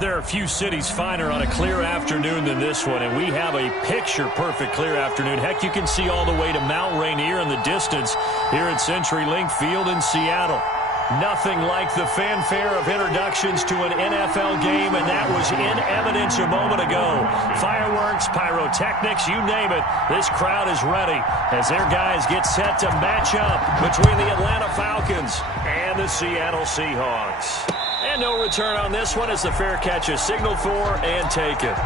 There are few cities finer on a clear afternoon than this one, and we have a picture-perfect clear afternoon. Heck, you can see all the way to Mount Rainier in the distance here at CenturyLink Field in Seattle. Nothing like the fanfare of introductions to an NFL game, and that was in evidence a moment ago. Fireworks, pyrotechnics, you name it. This crowd is ready as their guys get set to match up between the Atlanta Falcons and the Seattle Seahawks. And no return on this one as the fair catch is signaled for and taken.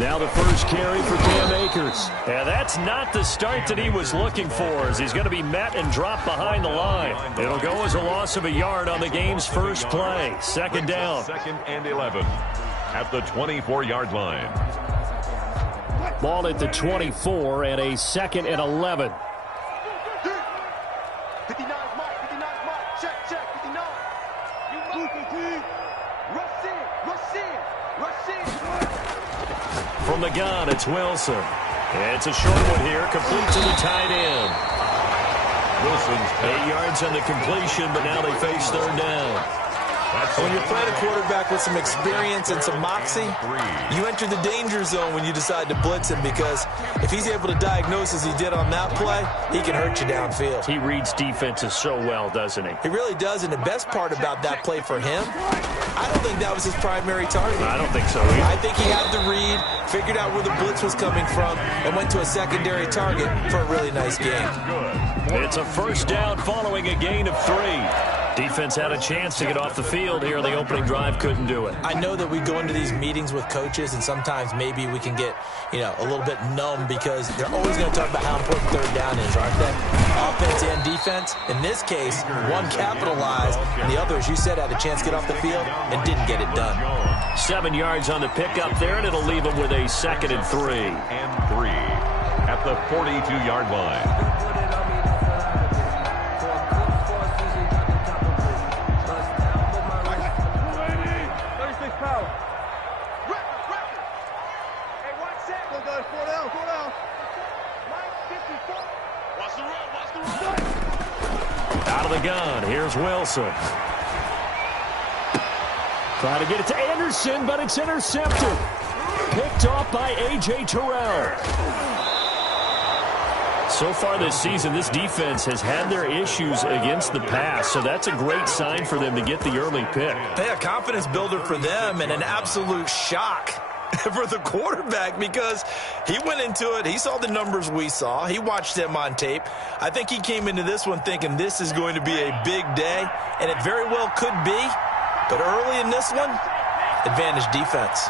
Now the first carry for Cam Akers. And that's not the start that he was looking for, as he's going to be met and dropped behind the line. It'll go as a loss of a yard on the game's first play. Second down. 2nd and 11 at the 24-yard line. Ball at the 24 and a 2nd and 11. 59 mark, 59 mark. Check, 59. You move, 15. Rush in, rush in, rush in. From the gun, it's Wilson. It's a short one here, complete to the tight end. Wilson's 8 yards on the completion, but now they face third down. When you're playing a quarterback with some experience and some moxie, you enter the danger zone when you decide to blitz him, because if he's able to diagnose as he did on that play, he can hurt you downfield. He reads defenses so well, doesn't he? He really does, and the best part about that play for him, I don't think that was his primary target. I don't think so either. I think he had the read, figured out where the blitz was coming from, and went to a secondary target for a really nice game. It's a first down following a gain of 3. Defense had a chance to get off the field here. The opening drive couldn't do it. I know that we go into these meetings with coaches, and sometimes maybe we can get, a little bit numb, because they're always going to talk about how important third down is, aren't they? Offense and defense. In this case, one capitalized, and the other, as you said, had a chance to get off the field and didn't get it done. 7 yards on the pickup there, and it'll leave them with a 2nd and 3. And 3 at the 42-yard line. Out of the gun, here's Wilson. Trying to get it to Anderson, but it's intercepted. Picked off by A.J. Terrell. So far this season, this defense has had their issues against the pass, so that's a great sign for them to get the early pick. A confidence builder for them, and an absolute shock for the quarterback, because he went into it, he saw the numbers we saw, he watched them on tape. I think he came into this one thinking this is going to be a big day, and it very well could be, but early in this one, advantage defense.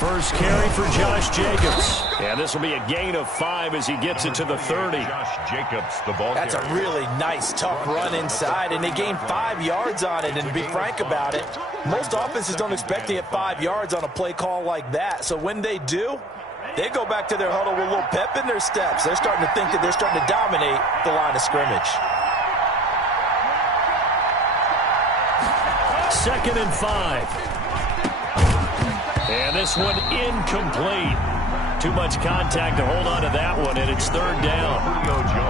First carry for Josh Jacobs. And this will be a gain of 5 as he gets it to the 30. Josh Jacobs, the ball That's a really nice, tough run inside, and they gained 5 yards on it. And to be frank about it, most offenses don't expect to get 5 yards on a play call like that. So when they do, they go back to their huddle with a little pep in their steps. They're starting to think that they're starting to dominate the line of scrimmage. 2nd and 5. And this one incomplete. Too much contact to hold on to that one, and it's third down.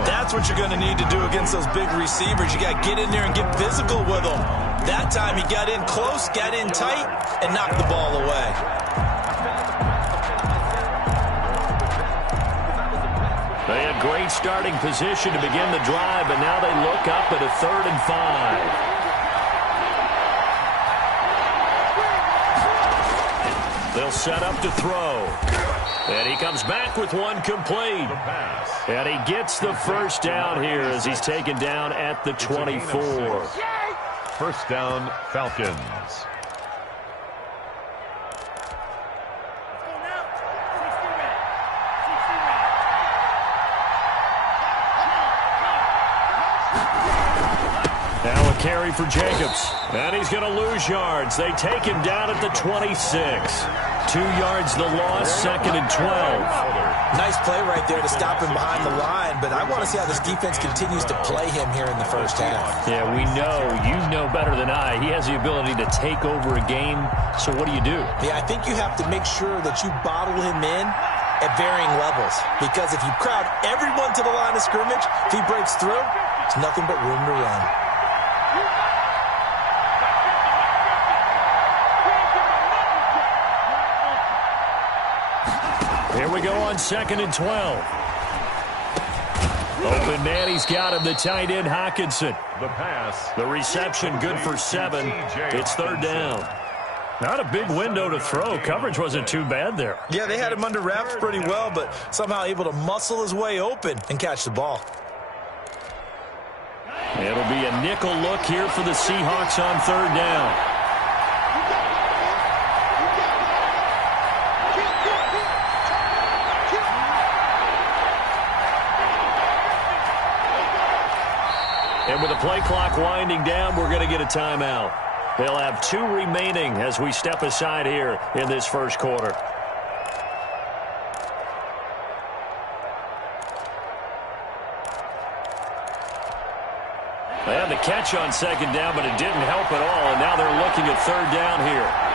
That's what you're going to need to do against those big receivers. You got to get in there and get physical with them. That time he got in close, got in tight, and knocked the ball away. They had great starting position to begin the drive, but now they look up at a 3rd and 5. They'll set up to throw. And he comes back with one complete. And he gets the first down here as he's taken down at the 24. First down, Falcons. Now a carry for Jacobs. And he's going to lose yards. They take him down at the 26. 2 yards the loss, 2nd and 12. Nice play right there to stop him behind the line, but I want to see how this defense continues to play him here in the first half. Yeah, we know. You know better than I. He has the ability to take over a game, so what do you do? Yeah, I think you have to make sure that you bottle him in at varying levels, because if you crowd everyone to the line of scrimmage, if he breaks through, it's nothing but room to run. Here we go on 2nd and 12. Open man, he's got him, the tight end, Hawkinson. The pass. The reception good for 7. It's 3rd down. Not a big window to throw. Coverage wasn't too bad there. Yeah, they had him under wraps pretty well, but somehow able to muscle his way open and catch the ball. It'll be a nickel look here for the Seahawks on 3rd down. And with the play clock winding down, we're going to get a timeout. They'll have 2 remaining as we step aside here in this first quarter. They had the catch on 2nd down, but it didn't help at all, and now they're looking at 3rd down here.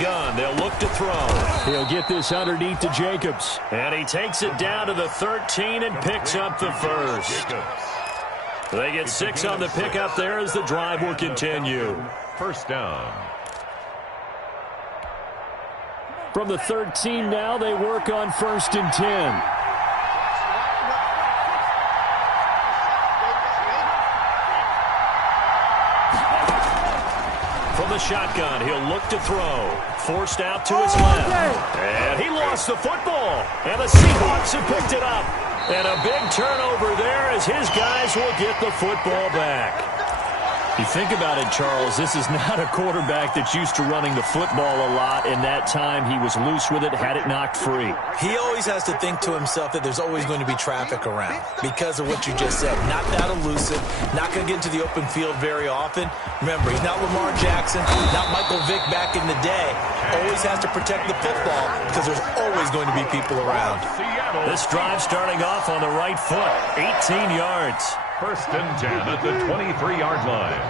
Gun. They'll look to throw. He'll get this underneath to Jacobs. And he takes it down to the 13 and picks up the first. They get 6 on the pickup there as the drive will continue. First down. From the 13 now, they work on 1st and 10. From the shotgun, he'll look to throw. Forced out to his left. And he lost the football. And the Seahawks have picked it up. And a big turnover there as his guys will get the football back. You think about it, Charles, this is not a quarterback that's used to running the football a lot, and that time he was loose with it, had it knocked free. He always has to think to himself that there's always going to be traffic around because of what you just said. Not that elusive, not going to get into the open field very often. Remember, he's not Lamar Jackson, not Michael Vick back in the day. Always has to protect the football because there's always going to be people around. This drive starting off on the right foot, 18 yards. 1st and 10 at the 23-yard line.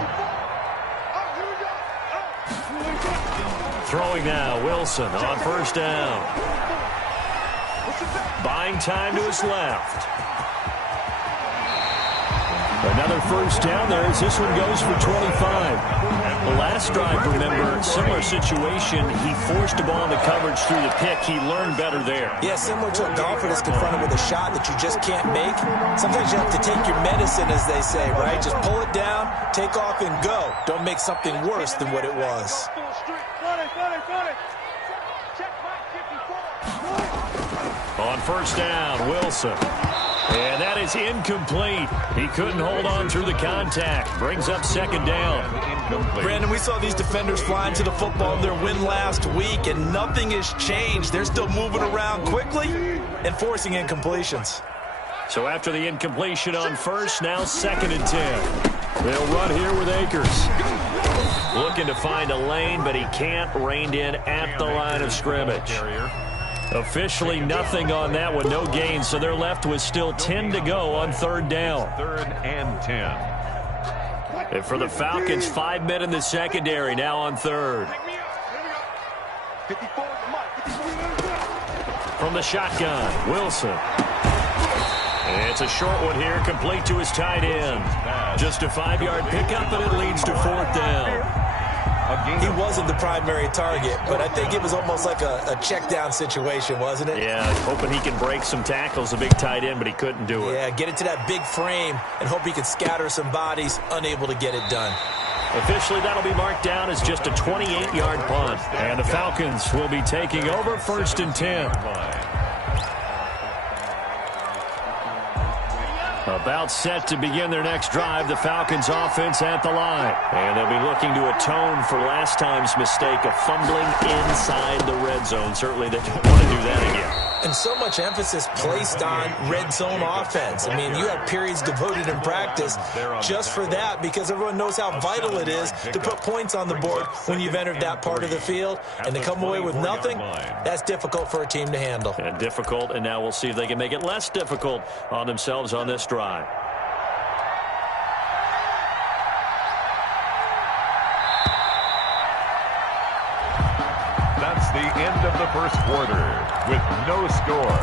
Throwing now, Wilson on 1st down. Buying time to his left. Another 1st down there as this one goes for 25. The last drive, remember, similar situation. He forced a ball into coverage through the pick. He learned better there. Yeah, similar to a golfer that's confronted with a shot that you just can't make. Sometimes you have to take your medicine, as they say, right? Just pull it down, take off, and go. Don't make something worse than what it was. On 1st down, Wilson. And that is incomplete. He couldn't hold on through the contact. Brings up 2nd down. Brandon, we saw these defenders flying to the football in their win last week, and nothing has changed. They're still moving around quickly and forcing incompletions. So after the incompletion on 1st, now 2nd and 10. They'll run here with Akers. Looking to find a lane, but he can't. Reined in at the line of scrimmage. Officially nothing on that one, no gain, so they're left with still 10 to go on 3rd down. 3rd and 10. And for the Falcons, 5 men in the secondary, now on 3rd. From the shotgun, Wilson. It's a short one here, complete to his tight end. Just a 5-yard pickup, and it leads to 4th down. He wasn't the primary target, but I think it was almost like a check-down situation, wasn't it? Yeah, hoping he can break some tackles, a big tight end, but he couldn't do it. Yeah, get into that big frame and hope he can scatter some bodies, unable to get it done. Officially, that'll be marked down as just a 28-yard punt. And the Falcons will be taking over 1st and 10. About set to begin their next drive, the Falcons offense at the line. And they'll be looking to atone for last time's mistake of fumbling inside the red zone. Certainly they don't want to do that again. And so much emphasis placed on red zone offense. I mean, you have periods devoted in practice just for that because everyone knows how vital it is to put points on the board when you've entered that part of the field. And to come away with nothing, that's difficult for a team to handle. And difficult, and now we'll see if they can make it less difficult on themselves on this drive. That's the end of the first quarter with no score.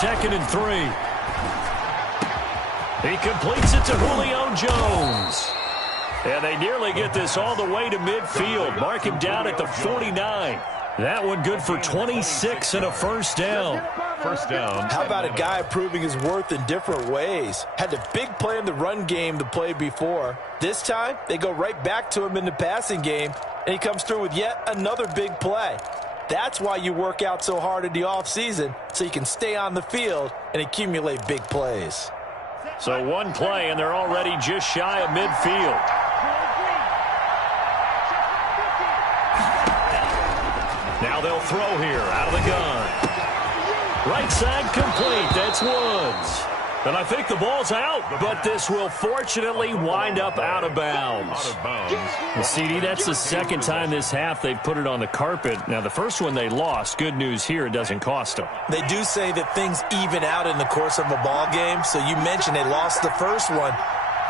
Second and 3. He completes it to Julio Jones. And they nearly get this all the way to midfield. Mark him down at the 49. That one good for 26 and a first down. First down. How about a guy proving his worth in different ways? Had a big play in the run game the play before. This time, they go right back to him in the passing game, and he comes through with yet another big play. That's why you work out so hard in the offseason, so you can stay on the field and accumulate big plays. So one play, and they're already just shy of midfield. Now they'll throw here out of the gun. Right side complete. That's Woods. And I think the ball's out, but this will fortunately wind up out of bounds. Well, CD, that's the second time this half they've put it on the carpet. Now, the first one they lost. Good news here, it doesn't cost them. They do say that things even out in the course of a ball game. So you mentioned they lost the first one.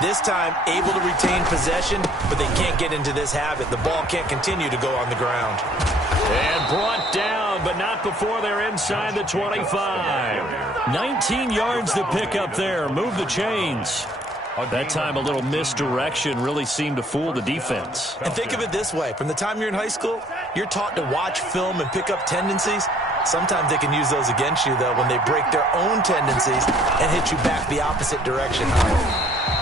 This time, able to retain possession, but they can't get into this habit. The ball can't continue to go on the ground. And brought down, but not before they're inside the 25. 19 yards to pick up there. Move the chains. That time a little misdirection really seemed to fool the defense. And think of it this way. From the time you're in high school, you're taught to watch film and pick up tendencies. Sometimes they can use those against you, though, when they break their own tendencies and hit you back the opposite direction.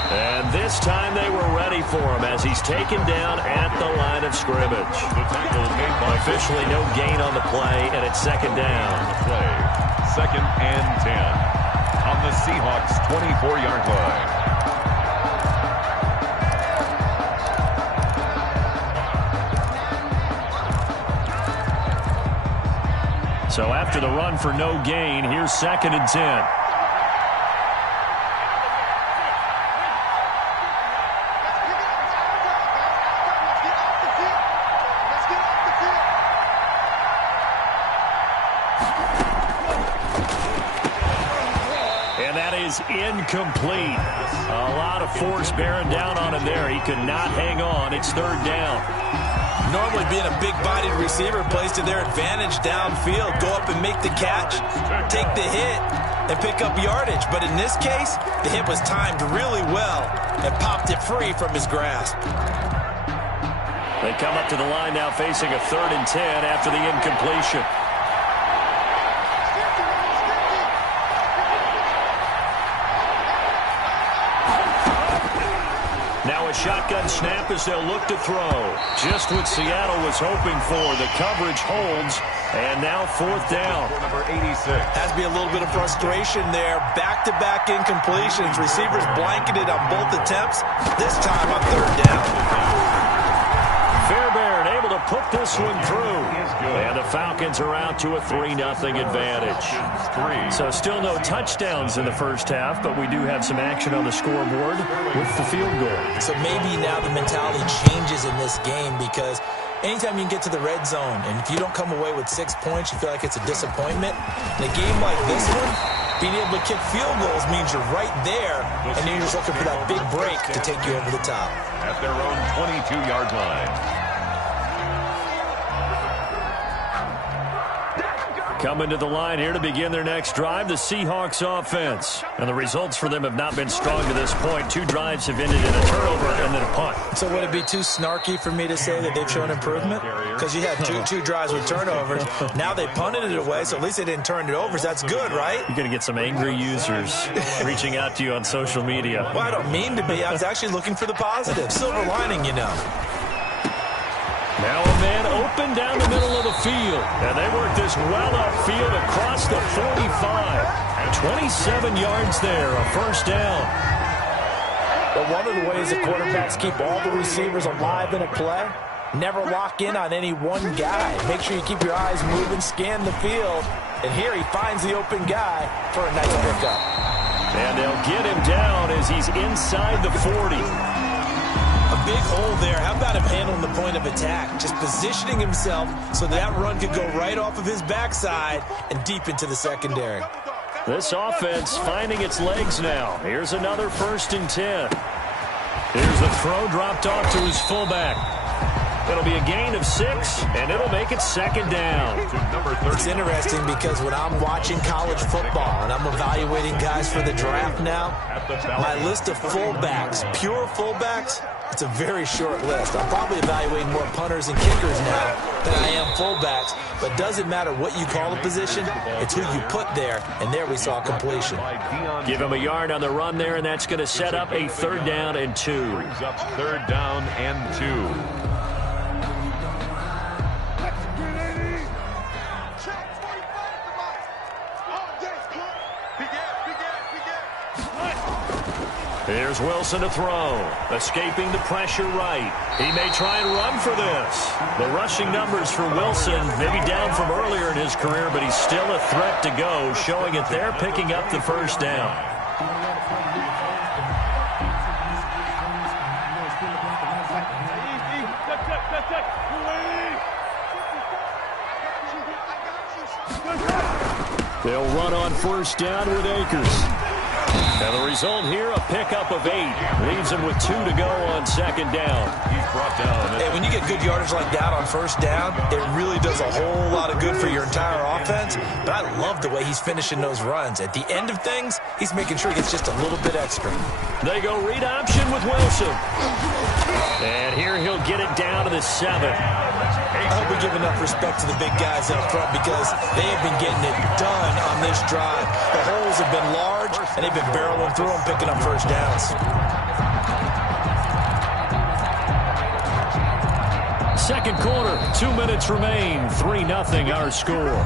And this time they were ready for him as he's taken down at the line of scrimmage. Officially no gain on the play, and it's second down. Second and 10 on the Seahawks' 24-yard line. So after the run for no gain, here's second and 10. Incomplete. A lot of force bearing down on him there. He could not hang on. It's third down. Normally being a big-bodied receiver plays to their advantage downfield. Go up and make the catch, take the hit, and pick up yardage. But in this case, the hit was timed really well and popped it free from his grasp. They come up to the line now facing a third and 10 after the incompletion. Shotgun snap as they'll look to throw. Just what Seattle was hoping for. The coverage holds, and now fourth down. Number 86. Has to be a little bit of frustration there. Back-to-back incompletions. Receivers blanketed on both attempts. This time on third down. Fairbairn able to put this one through. And the Falcons are out to a 3-0 advantage. So still no touchdowns in the first half, but we do have some action on the scoreboard with the field goal. So maybe now the mentality changes in this game because anytime you can get to the red zone, and if you don't come away with 6 points, you feel like it's a disappointment. In a game like this one, being able to kick field goals means you're right there, and then you're just looking for that big break to take you over the top. At their own 22-yard line. Coming to the line here to begin their next drive, the Seahawks offense. And the results for them have not been strong to this point. 2 drives have ended in a turnover and then a punt. So would it be too snarky for me to say that they've shown improvement? Because you had two drives with turnovers. Now they punted it away, so at least they didn't turn it over. So that's good, right? You're going to get some angry users reaching out to you on social media. Well, I don't mean to be. I was actually looking for the positive. Silver lining, you know. Now a man open down the middle of the field. And they work this well upfield across the 45. 27 yards there, a first down. But one of the ways the quarterbacks keep all the receivers alive in a play, never lock in on any one guy. Make sure you keep your eyes moving, scan the field. And here he finds the open guy for a nice pickup. And they'll get him down as he's inside the 40. A big hole there. How about him handling the point of attack? Just positioning himself so that run could go right off of his backside and deep into the secondary. This offense finding its legs now. Here's another 1st and 10. Here's the throw dropped off to his fullback. It'll be a gain of 6, and it'll make it 2nd down. It's interesting because when I'm watching college football and I'm evaluating guys for the draft now, my list of fullbacks, pure fullbacks, it's a very short list. I'm probably evaluating more punters and kickers now than I am fullbacks, but doesn't matter what you call a position, it's who you put there, and there we saw completion. Give him a yard on the run there, and that's going to set up a 3rd down and 2. Brings up 3rd down and 2. Here's Wilson to throw. Escaping the pressure right. He may try and run for this. The rushing numbers for Wilson maybe down from earlier in his career, but he's still a threat to go, showing it there, picking up the 1st down. They'll run on 1st down with Akers. And the result here, a pickup of 8. Leaves him with 2 to go on 2nd down. He's brought down. Hey, when you get good yardage like that on 1st down, it really does a whole lot of good for your entire offense. But I love the way he's finishing those runs. At the end of things, he's making sure he gets just a little bit extra. They go read option with Wilson. And here he'll get it down to the 7. I hope we give enough respect to the big guys up front because they have been getting it done on this drive. The holes have been large, and they've been barreling through them, picking up 1st downs. 2nd quarter, 2 minutes remain. 3-0 our score.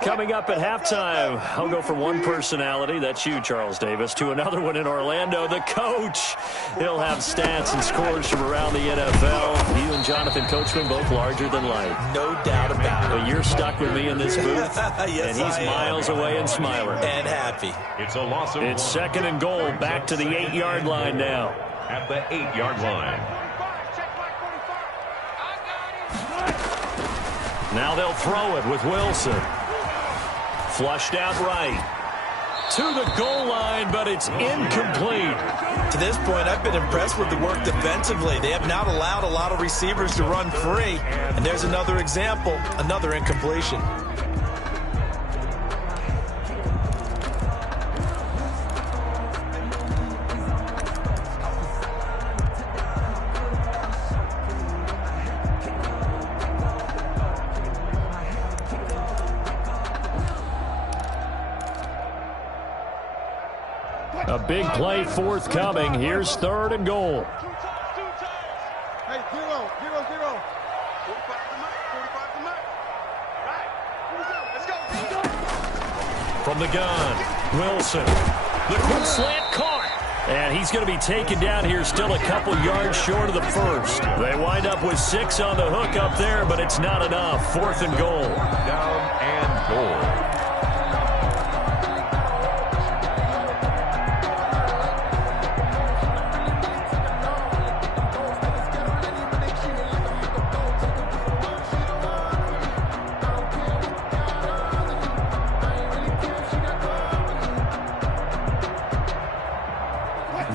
Coming up at halftime, I'll go from one personality, that's you, Charles Davis, to another one in Orlando, the coach. He'll have stats and scores from around the NFL. You and Jonathan Coachman, both larger than life. No doubt about it. But you're stuck with me in this booth, yes, and he's miles away and smiling. And happy. It's a loss of It's 2nd and goal, back to the 8-yard line now. at the 8-yard line. Now they'll throw it with Wilson. Flushed out right. To the goal line, but it's incomplete. To this point, I've been impressed with the work defensively. They have not allowed a lot of receivers to run free. And there's another example, another incompletion. A big play forthcoming. Here's 3rd and goal. Hey, 0, 0, 0. 45 to Mike, 45 to Mike. Right. Let's go. From the gun, Wilson. The quick slant caught. And he's going to be taken down here, still a couple yards short of the first. They wind up with 6 on the hook up there, but it's not enough. 4th and goal. Down and goal.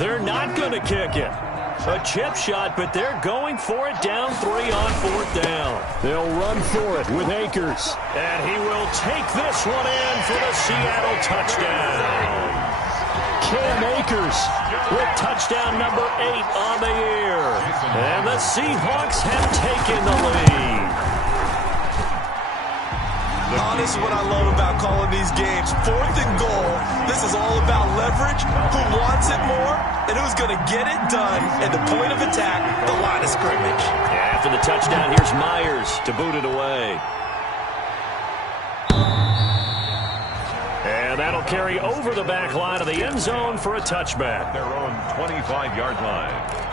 They're not going to kick it. A chip shot, but they're going for it down 3 on 4th down. They'll run for it with Akers. And he will take this one in for the Seattle touchdown. Cam Akers with touchdown number 8 on the year. And the Seahawks have taken the lead. Honestly, what I love about calling these games, 4th and goal, this is all about leverage, who wants it more, and who's going to get it done at the point of attack, the line of scrimmage. Yeah, after the touchdown, here's Myers to boot it away. And that'll carry over the back line of the end zone for a touchback. Their own 25-yard line.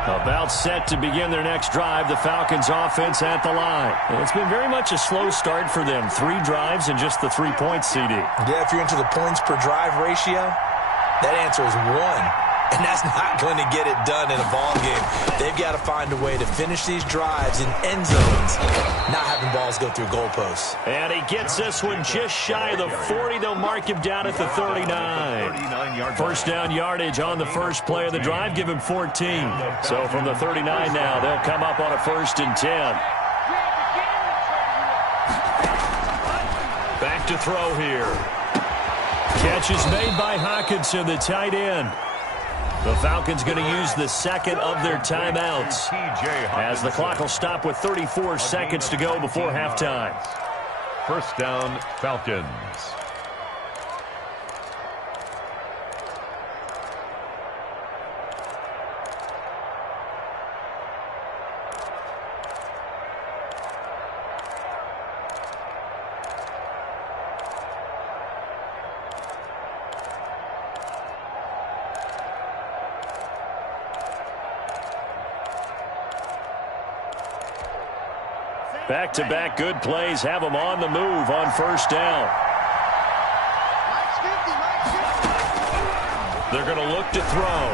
About set to begin their next drive, the Falcons offense at the line. And it's been very much a slow start for them. 3 drives and just the 3-point CD. Yeah, if you're into the points per drive ratio, that answer is 1. And that's not going to get it done in a ball game. They've got to find a way to finish these drives in end zones, not having balls go through goalposts. And he gets this one just shy of the 40. They'll mark him down at the 39. First down yardage on the first play of the drive. Give him 14. So from the 39 now, they'll come up on a 1st and 10. Back to throw here. Catch is made by Hockenson, the tight end. The Falcons going to use the second of their timeouts as the clock will stop with 34 seconds to go before halftime. First down, Falcons. Back-to-back good plays have them on the move on first down. They're going to look to throw.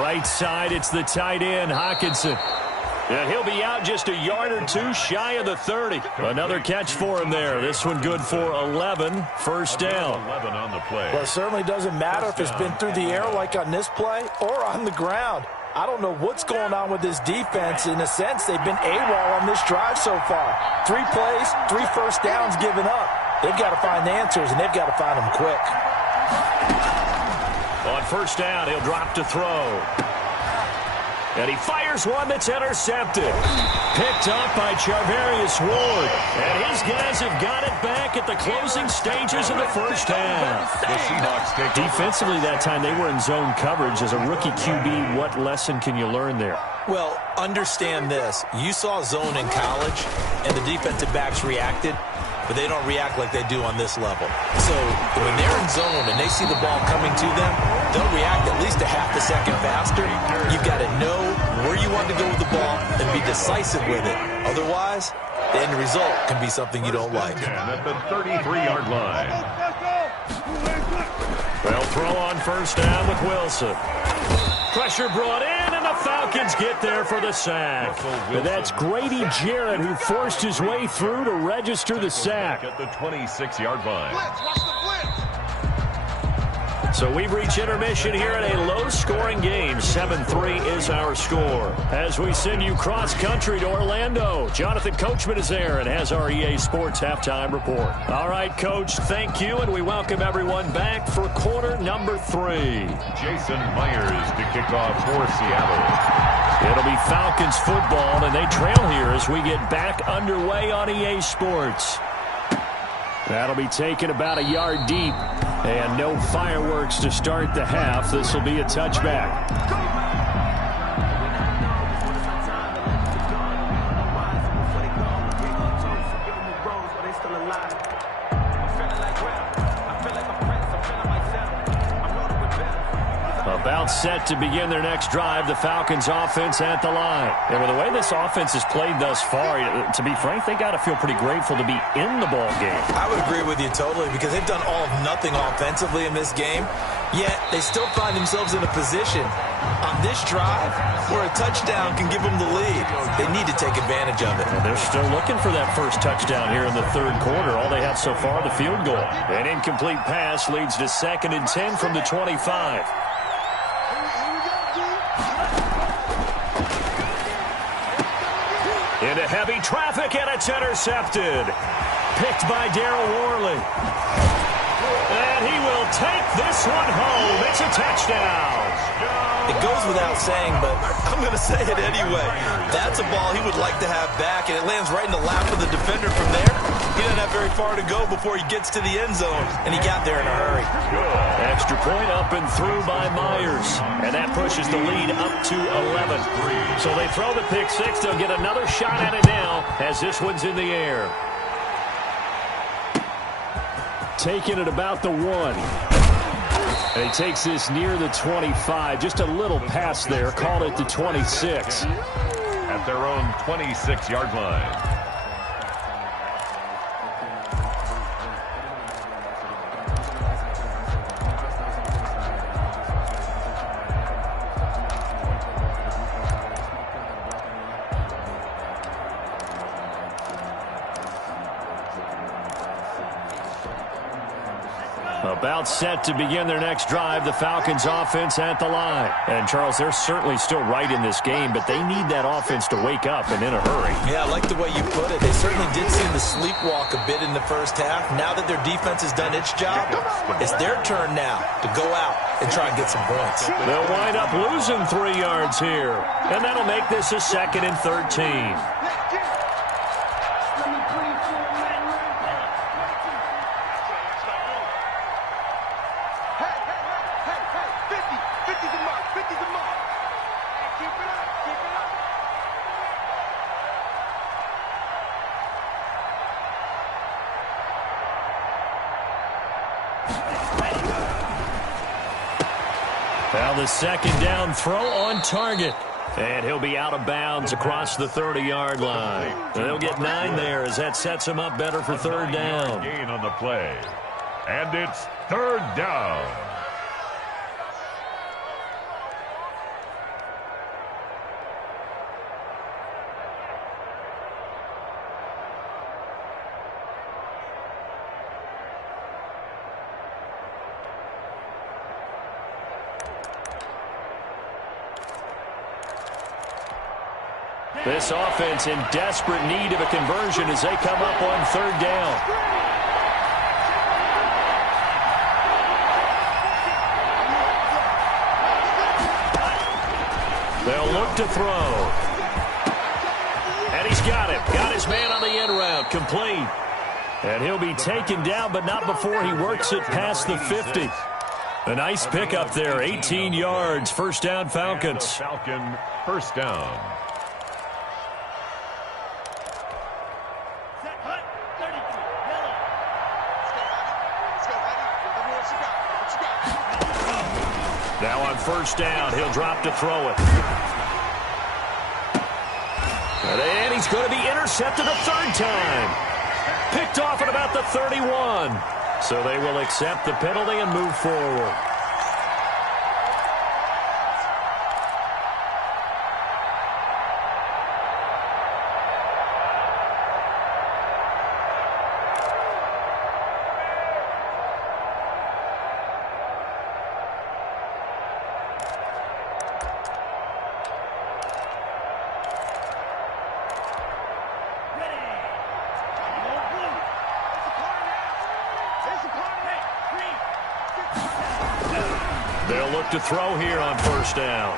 Right side, it's the tight end, Hockenson. And he'll be out just a yard or 2 shy of the 30. Another catch for him there. This one good for 11. First down. 11 on the play. Well, it certainly doesn't matter if it's been through the air like on this play or on the ground. I don't know what's going on with this defense. In a sense, they've been AWOL on this drive so far. 3 plays, 3 first downs given up. They've got to find the answers, and they've got to find them quick. On first down, he'll drop to throw. And he fires one that's intercepted. Picked up by Charvarius Ward. And his guys have got it back at the closing stages of the first half. The Seahawks take Defensively that time, they were in zone coverage. As a rookie QB, what lesson can you learn there? Well, understand this. You saw zone in college, and the defensive backs reacted, but they don't react like they do on this level. So when they're in zone and they see the ball coming to them, they'll react at least a half a second faster. You've got to know where you want to go with the ball and be decisive with it. Otherwise, the end result can be something you don't like. at the 33-yard line. They'll throw on first down with Wilson. Pressure brought in, and the Falcons get there for the sack. And that's Grady Jarrett who forced his way through to register the sack. At the 26-yard line. So we've reached intermission here in a low-scoring game. 7-3 is our score. As we send you cross-country to Orlando, Jonathan Coachman is there and has our EA Sports halftime report. All right, Coach, thank you, and we welcome everyone back for quarter number 3. Jason Myers to kick off for Seattle. It'll be Falcons football, and they trail here as we get back underway on EA Sports. That'll be taken about a yard deep, and no fireworks to start the half. This will be a touchback. About set to begin their next drive, the Falcons offense at the line. And with the way this offense has played thus far, to be frank, they got to feel pretty grateful to be in the ball game. I would agree with you totally because they've done all of nothing offensively in this game, yet they still find themselves in a position on this drive where a touchdown can give them the lead. They need to take advantage of it. Well, they're still looking for that first touchdown here in the third quarter. All they have so far, the field goal. An incomplete pass leads to 2nd and 10 from the 25. Into heavy traffic, and it's intercepted. Picked by Darryl Worley. And he will take this one home. It's a touchdown. It goes without saying, but I'm going to say it anyway. That's a ball he would like to have back, and it lands right in the lap of the defender from there. He doesn't have very far to go before he gets to the end zone, and he got there in a hurry. Good. Extra point up and through by Myers, and that pushes the lead up to 11. So they throw the pick six. They'll get another shot at it now as this one's in the air. Taking it about the 1. And he takes this near the 25. Just a little pass there. Called it the 26. At their own 26-yard line. About set to begin their next drive, the Falcons offense at the line. And, Charles, they're certainly still right in this game, but they need that offense to wake up and in a hurry. Yeah, I like the way you put it. They certainly did seem to sleepwalk a bit in the first half. Now that their defense has done its job, it's their turn now to go out and try and get some points. They'll wind up losing 3 yards here, and that'll make this a 2nd and 13. Now the 2nd down throw on target. And he'll be out of bounds across the 30-yard line. They'll get 9 there as that sets him up better for 3rd down. Gain on the play. And it's 3rd down. This offense in desperate need of a conversion as they come up on 3rd down. They'll look to throw. And he's got it. Got his man on the end route. Complete. And he'll be taken down, but not before he works it past the 50. A nice pickup there. 18 yards. 1st down, Falcons. Falcon 1st down. Now on 1st down, he'll drop to throw it. And he's going to be intercepted a 3rd time. Picked off at about the 31. So they will accept the penalty and move forward. They'll look to throw here on 1st down.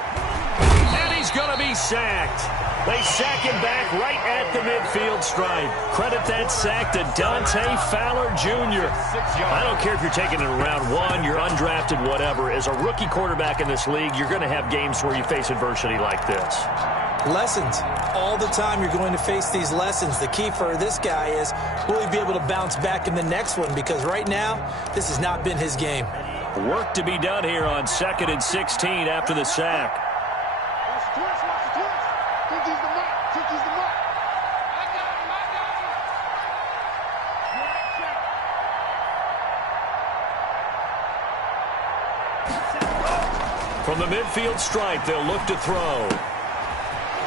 And he's going to be sacked. They sack him back right at the midfield stripe. Credit that sack to Dante Fowler Jr. I don't care if you're taking it in round 1, you're undrafted, whatever. As a rookie quarterback in this league, you're going to have games where you face adversity like this. Lessons. All the time you're going to face these lessons. The key for this guy is, will he be able to bounce back in the next one? Because right now, this has not been his game. Work to be done here on 2nd and 16 after the sack. From the midfield stripe, they'll look to throw.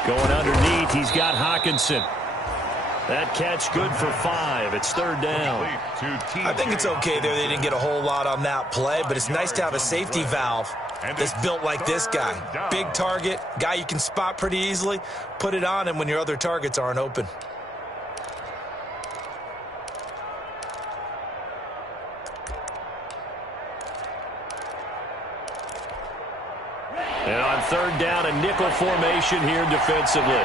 Going underneath, he's got Hawkinson. That catch good for 5. It's third down. I think it's okay there. They didn't get a whole lot on that play, but it's nice to have a safety valve that's built like this guy. Big target, guy you can spot pretty easily. Put it on him when your other targets aren't open. And on third down, a nickel formation here defensively.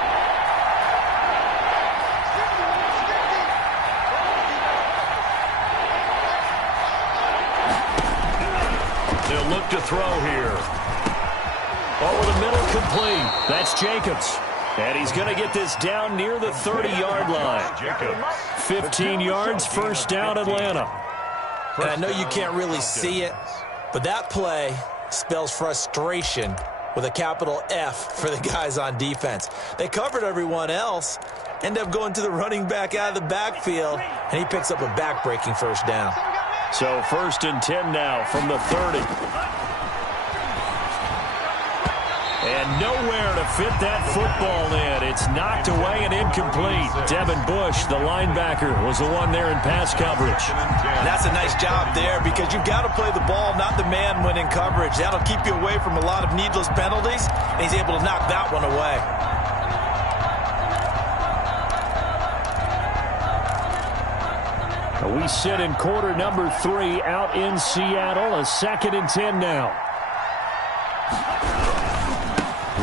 They'll look to throw here. Over the middle, complete. That's Jacobs. And he's going to get this down near the 30-yard line. 15 yards, first down, Atlanta. And I know you can't really see it, but that play spells frustration with a capital F for the guys on defense. They covered everyone else, end up going to the running back out of the backfield, and he picks up a back-breaking first down. So first and 10 now from the 30. And nowhere to fit that football in. It's knocked away and incomplete. Devin Bush, the linebacker, was the one there in pass coverage. And that's a nice job there because you've got to play the ball, not the man when in coverage. That'll keep you away from a lot of needless penalties, and he's able to knock that one away. We sit in quarter number 3 out in Seattle. A second and 10 now.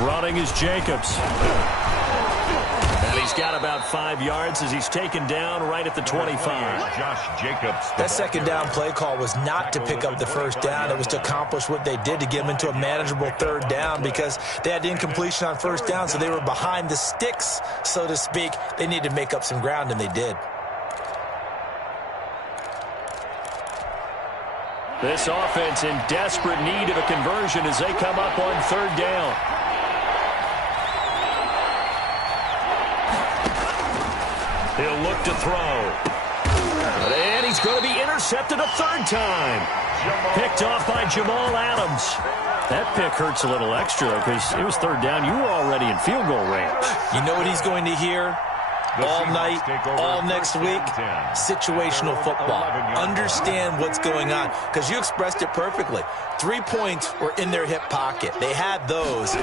Running is Jacobs. And he's got about 5 yards as he's taken down right at the 25. Josh Jacobs. That second down play call was not to pick up the first down. It was to accomplish what they did to get them into a manageable third down because they had incompletion on first down, so they were behind the sticks, so to speak. They needed to make up some ground, and they did. This offense in desperate need of a conversion as they come up on third down. He'll look to throw. And he's going to be intercepted a third time. Picked off by Jamal Adams. That pick hurts a little extra because it was third down. You were already in field goal range. You know what he's going to hear all night, all next week? Situational football. Understand what's going on because you expressed it perfectly. 3 points were in their hip pocket. They had those.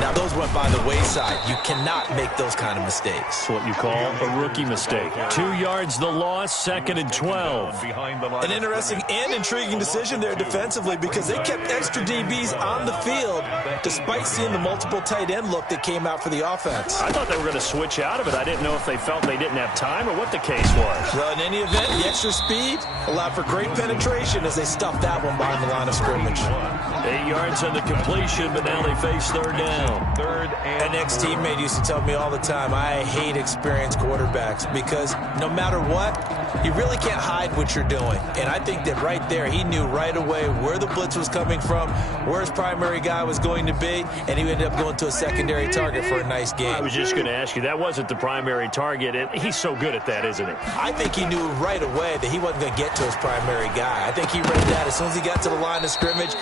Now, those went by the wayside. You cannot make those kind of mistakes. That's what you call a rookie mistake. 2 yards the loss, second and 12. An interesting and intriguing decision there defensively because they kept extra DBs on the field despite seeing the multiple tight end look that came out for the offense. I thought they were going to switch out of it. I didn't know if they felt they didn't have time or what the case was. Well, in any event, the extra speed allowed for great penetration as they stuffed that one behind the line of scrimmage. 8 yards on the completion, but now they face third down. An ex-teammate used to tell me all the time, I hate experienced quarterbacks because no matter what, you really can't hide what you're doing. And I think that right there, he knew right away where the blitz was coming from, where his primary guy was going to be, and he ended up going to a secondary target for a nice game. I was just going to ask you, that wasn't the primary target, and he's so good at that, isn't he? I think he knew right away that he wasn't going to get to his primary guy. I think he read that as soon as he got to the line of scrimmage,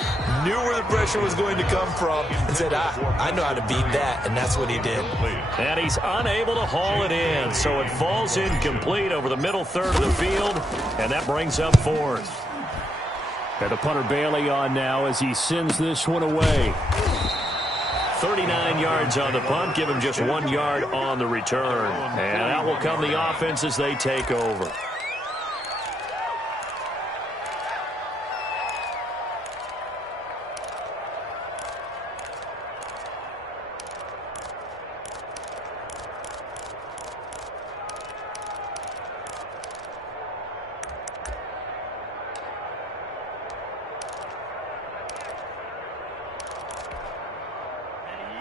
knew where the pressure was going to come from, and said, I know how to beat that, and that's what he did. And he's unable to haul it in, so it falls incomplete over the middle third of the field, and that brings up fourth. And the punter Bailey on now as he sends this one away. 39 yards on the punt, give him just 1 yard on the return. And out will come the offense as they take over.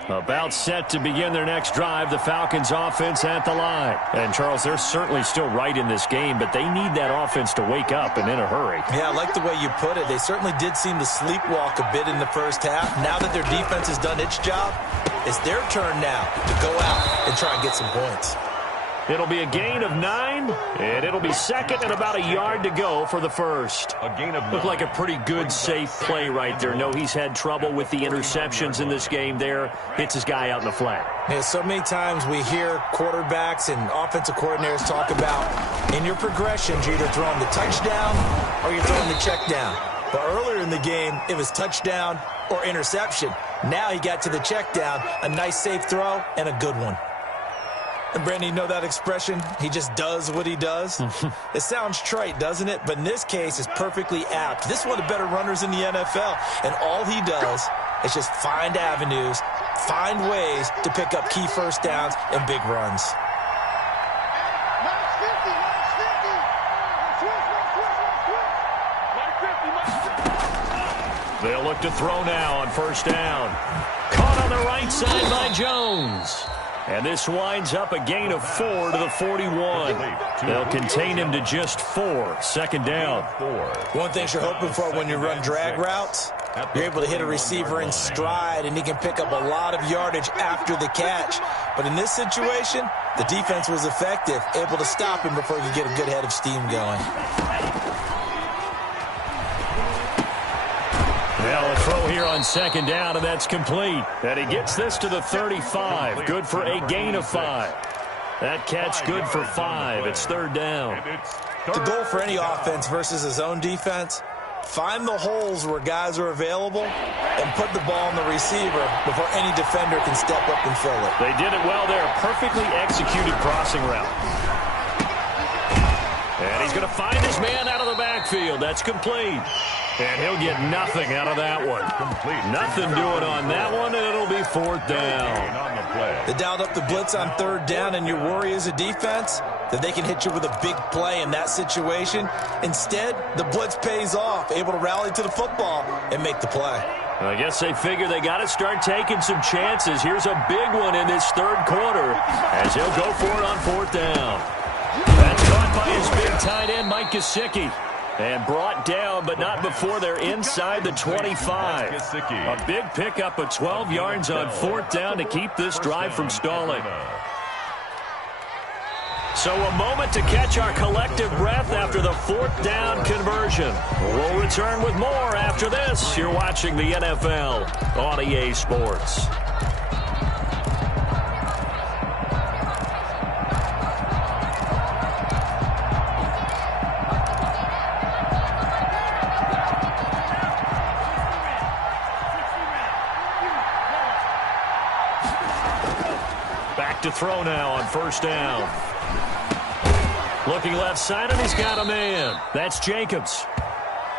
About set to begin their next drive, the Falcons offense at the line. And, Charles, they're certainly still right in this game, but they need that offense to wake up and in a hurry. Yeah, I like the way you put it. They certainly did seem to sleepwalk a bit in the first half. Now that their defense has done its job, it's their turn now to go out and try and get some points. It'll be a gain of 9, and it'll be second and about a yard to go for the first. A gain of 9. Looked like a pretty good, safe play right there. No, he's had trouble with the interceptions in this game there. Hits his guy out in the flat. Yeah, so many times we hear quarterbacks and offensive coordinators talk about in your progressions, you're either throwing the touchdown or you're throwing the check down. But earlier in the game, it was touchdown or interception. Now he got to the check down, a nice safe throw, and a good one. And Brandon, you know that expression? He just does what he does? It sounds trite, doesn't it? But in this case, it's perfectly apt. This is one of the better runners in the NFL. And all he does is just find avenues, find ways to pick up key first downs and big runs. They'll look to throw now on first down. Caught on the right side by Jones. And this winds up a gain of 4 to the 41. They'll contain him to just 4. Second down. One thing you're hoping for when you run drag routes, you're able to hit a receiver in stride, and he can pick up a lot of yardage after the catch. But in this situation, the defense was effective, able to stop him before he could get a good head of steam going. Well, a throw here on second down, and that's complete. And he gets this to the 35. Good for a gain of 5. That catch good for 5. It's third down. The goal for any offense versus his own defense, find the holes where guys are available and put the ball on the receiver before any defender can step up and fill it. They did it well there. Perfectly executed crossing route. And he's going to find his man out of the backfield. That's complete. And he'll get nothing out of that one. Nothing doing on that one, and it'll be fourth down. They dialed up the blitz on third down, and your worry as a defense that they can hit you with a big play in that situation. Instead, the blitz pays off, able to rally to the football and make the play. I guess they figure they got to start taking some chances. Here's a big one in this third quarter as he'll go for it on fourth down. That's caught by his big tight end, Mike Gesicki. And brought down, but not before they're inside the 25. A big pickup of 12 yards on fourth down to keep this drive from stalling. So a moment to catch our collective breath after the fourth down conversion. We'll return with more after this. You're watching the NFL on EA Sports. To throw now on first down. Looking left side, and he's got a man. That's Jacobs.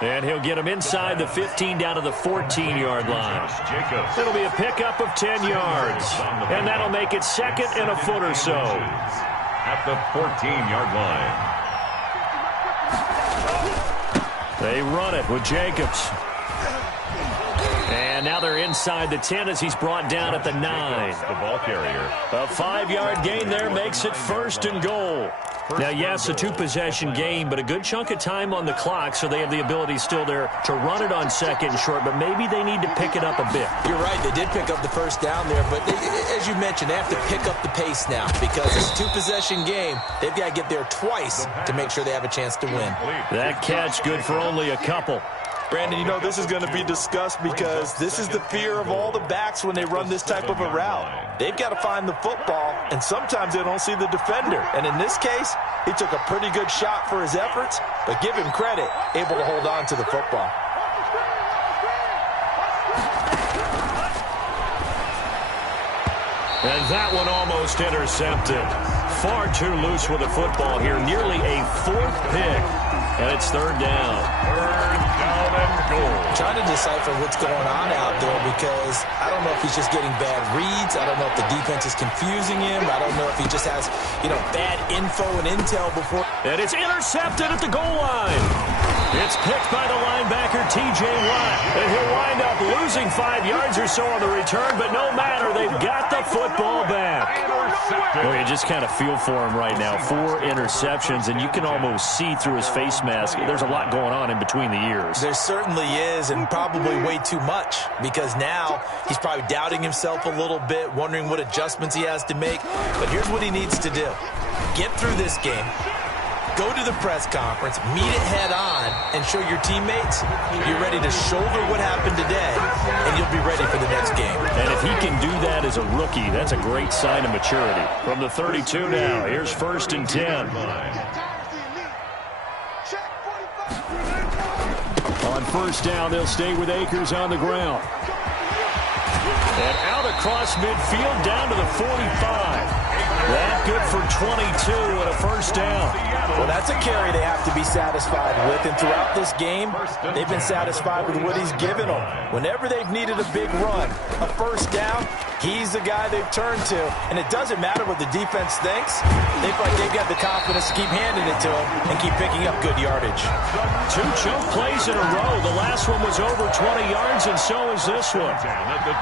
And he'll get him inside the 15 down to the 14-yard line. It'll be a pickup of 10 yards. And that'll make it second and a foot or so. At the 14-yard line. They run it with Jacobs. And now they're inside the 10 as he's brought down at the 9. The ball carrier. A 5-yard gain there makes it first and goal. Now, yes, a two-possession game, but a good chunk of time on the clock, so they have the ability still there to run it on second and short, but maybe they need to pick it up a bit. You're right. They did pick up the first down there, but as you mentioned, they have to pick up the pace now because it's a two-possession game. They've got to get there twice to make sure they have a chance to win. That catch good for only a couple. Brandon, you know this is going to be discussed because this is the fear of all the backs when they run this type of a route. They've got to find the football, and sometimes they don't see the defender. And in this case, he took a pretty good shot for his efforts, but give him credit, able to hold on to the football. And that one almost intercepted. Far too loose with the football here. Nearly a fourth pick. And it's third down. Third down and goal. Trying to decipher what's going on out there because I don't know if he's just getting bad reads. I don't know if the defense is confusing him. I don't know if he just has, bad info and intel before. And it's intercepted at the goal line. It's picked by the linebacker, T.J. Watt. And he'll wind up losing 5 yards or so on the return, but no matter, they've got the football back. Well, you just kind of feel for him right now. 4 interceptions, and you can almost see through his face mask. There's a lot going on in between the ears. There certainly is, and probably way too much, because now he's probably doubting himself a little bit, wondering what adjustments he has to make. But here's what he needs to do. get through this game, go to the press conference, meet it head on, and show your teammates you're ready to shoulder what happened today, and you'll be ready for the next game. And if he can do that as a rookie, that's a great sign of maturity. From the 32 now, here's 1st and 10. On 1st down, they'll stay with Akers on the ground. And out across midfield, down to the 45. That good for 22 and a 1st down. Well, that's a carry they have to be satisfied with. And throughout this game, they've been satisfied with what he's given them. Whenever they've needed a big run, a 1st down, he's the guy they've turned to. And it doesn't matter what the defense thinks. They feel like they've got the confidence to keep handing it to him and keep picking up good yardage. 2 choke plays in a row. The last one was over 20 yards, and so is this one.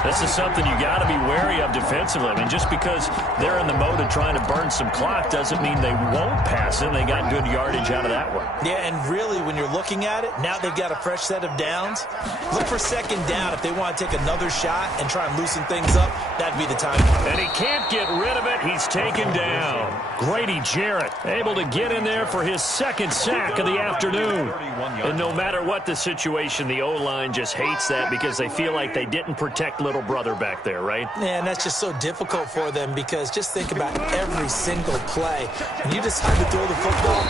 This is something you got to be wary of defensively. I mean, just because they're in the mode of trying to burn some clock doesn't mean they won't pass it. They got good yardage out of that one. Yeah, and really, when you're looking at it, now they've got a fresh set of downs. Look for 2nd down. If they want to take another shot and try and loosen things up, that'd be the time. And he can't get rid of it. He's taken down. Grady Jarrett able to get in there for his 2nd sack of the afternoon. And no matter what the situation, the O-line just hates that because they feel like they didn't protect little brother back there, right? Yeah, and that's just so difficult for them because just think about every single play. When you decide to throw the football,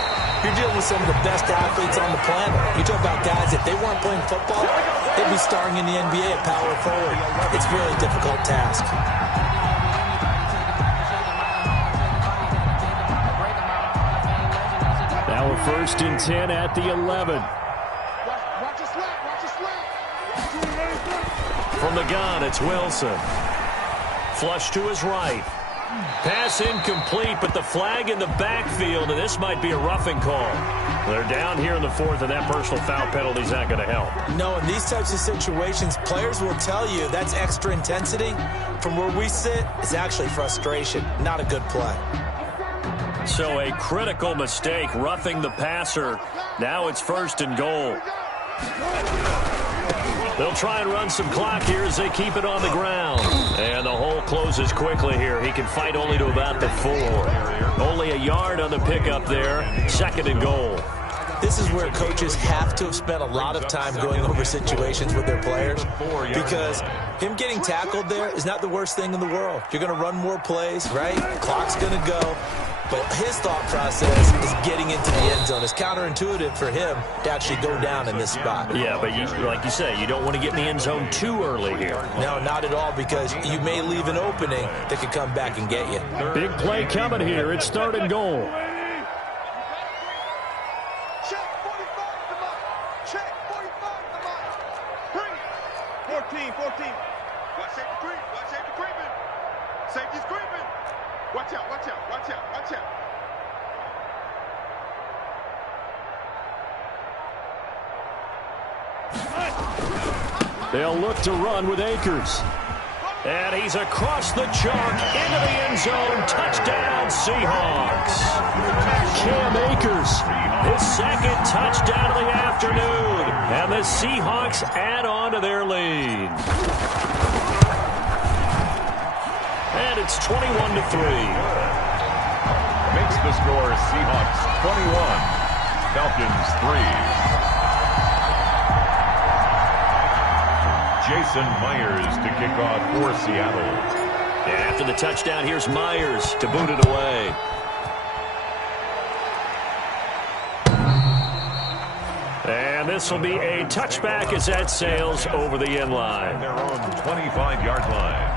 you're dealing with some of the best athletes on the planet. You talk about guys, if they weren't playing football, they'd be starring in the NBA at power forward. It's a really difficult task. Now we're 1st and 10 at the 11. From the gun, it's Wilson. Flush to his right. Pass incomplete, but the flag in the backfield, and this might be a roughing call. They're down here in the 4th, and that personal foul penalty is not going to help. No, in these types of situations, players will tell you that's extra intensity. From where we sit, it's actually frustration, not a good play. So a critical mistake, roughing the passer. Now it's 1st and goal. They'll try and run some clock here as they keep it on the ground. And the hole closes quickly here. He can fight only to about the 4. Only a yard on the pickup there. 2nd and goal. This is where coaches have to have spent a lot of time going over situations with their players because him getting tackled there is not the worst thing in the world. You're going to run more plays, right? Clock's going to go. But his thought process is getting into the end zone. It's counterintuitive for him to actually go down in this spot. Yeah, but like you say, you don't want to get in the end zone too early here. No, not at all, because you may leave an opening that could come back and get you. Big play coming here. It's 3rd and goal. Check 45 to Mike. Check 45 to Mike. Bring it. 14. Watch safety creep. Watch safety creeping. Safety's creeping. Watch out. They'll look to run with Akers. And he's across the chalk into the end zone. Touchdown, Seahawks. Cam Akers, his 2nd touchdown of the afternoon. And the Seahawks add on to their lead. And it's 21-3. Makes the score Seahawks 21, Falcons 3. Jason Myers to kick off for Seattle. And after the touchdown, here's Myers to boot it away. And this will be a touchback as that sails over the end line. Their own 25-yard line.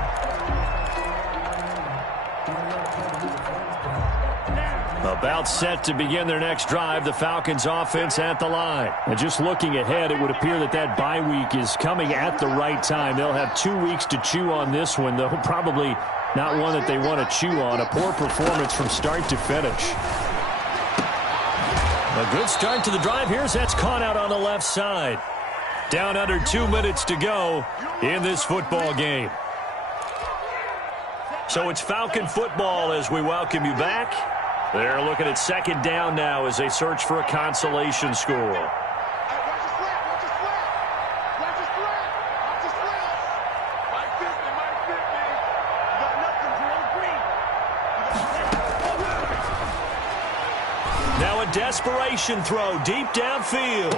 About set to begin their next drive, the Falcons offense at the line. And just looking ahead, it would appear that bye week is coming at the right time. They'll have 2 weeks to chew on this one, though probably not one that they want to chew on. A poor performance from start to finish. A good start to the drive. Here's that's caught out on the left side. Down under 2 minutes to go in this football game. So it's Falcon football as we welcome you back. They're looking at 2nd down now as they search for a consolation score. Now a desperation throw deep downfield.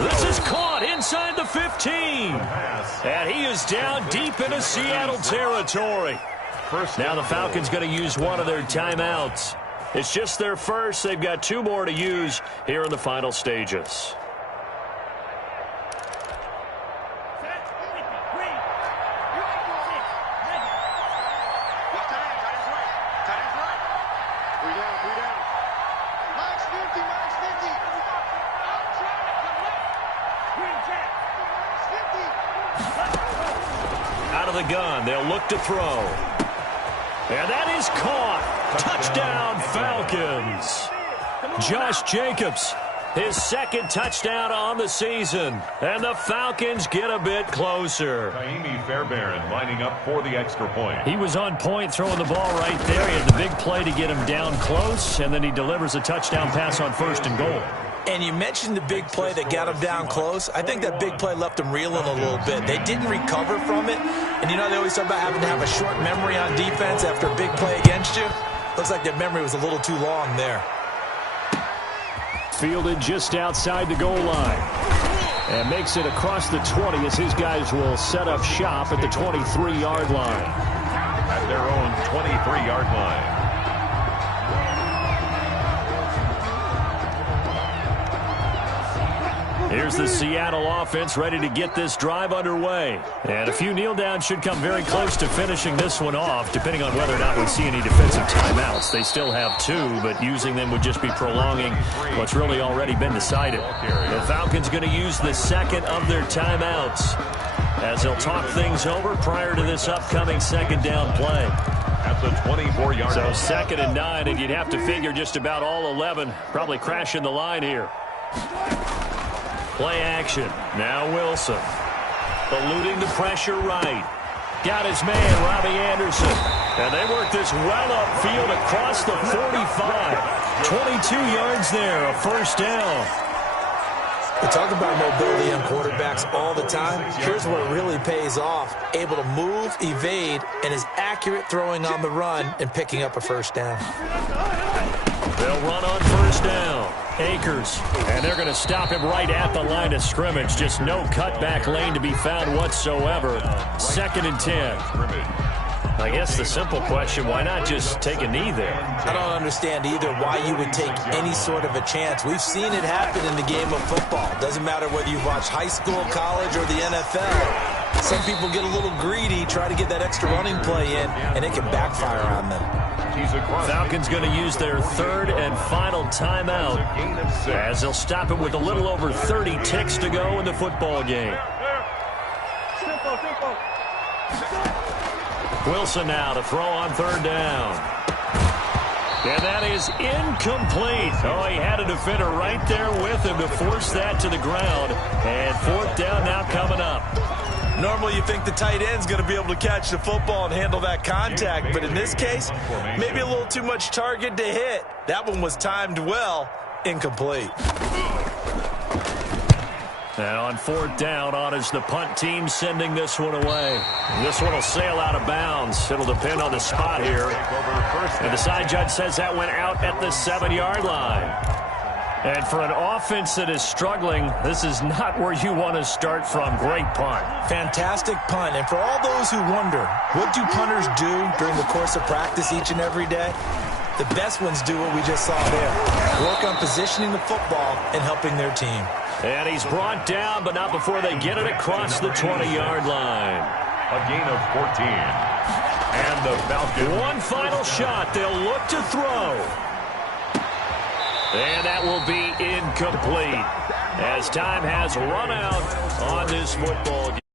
This is caught inside the 15. And he is down deep into Seattle territory. Now the Falcons going to use one of their timeouts. It's just their first. They've got 2 more to use here in the final stages. Out of the gun, they'll look to throw. And that is caught. Touchdown, Falcons. Josh Jacobs, his 2nd touchdown on the season. And the Falcons get a bit closer. Naimi Fairbairn lining up for the extra point. He was on point throwing the ball right there. He had the big play to get him down close, and then he delivers a touchdown pass on 1st and goal. And you mentioned the big play that got him down close. I think that big play left him reeling a little bit. They didn't recover from it. And, you know, they always talk about having to have a short memory on defense after a big play against you. Looks like their memory was a little too long there. Fielded just outside the goal line. And makes it across the 20 as his guys will set up shop at the 23-yard line. At their own 23-yard line. Here's the Seattle offense ready to get this drive underway. And a few kneel downs should come very close to finishing this one off, depending on whether or not we see any defensive timeouts. They still have 2, but using them would just be prolonging what's really already been decided. The Falcons going to use the 2nd of their timeouts as they'll talk things over prior to this upcoming 2nd down play. At the 24-yard line. So 2nd and 9, and you'd have to figure just about all 11 probably crashing the line here. Play action. Now Wilson. Eluding the pressure right. Got his man, Robbie Anderson. And they work this well upfield across the 45. 22 yards there, a 1st down. We talk about mobility on quarterbacks all the time. Here's where it really pays off. Able to move, evade, and is accurate throwing on the run and picking up a 1st down. They'll run on 1st down. Akers, and they're going to stop him right at the line of scrimmage. Just no cutback lane to be found whatsoever. 2nd and 10. I guess the simple question, why not just take a knee there? I don't understand either why you would take any sort of a chance. We've seen it happen in the game of football. Doesn't matter whether you've watched high school, college, or the NFL. Some people get a little greedy, try to get that extra running play in, and it can backfire on them. Falcons going to use their 3rd and final timeout as they'll stop it with a little over 30 ticks to go in the football game. Wilson now to throw on 3rd down. And that is incomplete. Oh, he had a defender right there with him to force that to the ground. And 4th down now coming up. Normally you think the tight end's going to be able to catch the football and handle that contact, but in this case, maybe a little too much target to hit. That one was timed well, incomplete. Now on 4th down, on is the punt team sending this one away. This one will sail out of bounds. It'll depend on the spot here. And the side judge says that went out at the 7-yard line. And for an offense that is struggling, this is not where you want to start from. Great punt. Fantastic punt. And for all those who wonder, what do punters do during the course of practice each and every day? The best ones do what we just saw there. Work on positioning the football and helping their team. And he's brought down, but not before they get it across the 20-yard line. A gain of 14. And the Falcons. One final shot. They'll look to throw. And that will be incomplete as time has run out on this football game.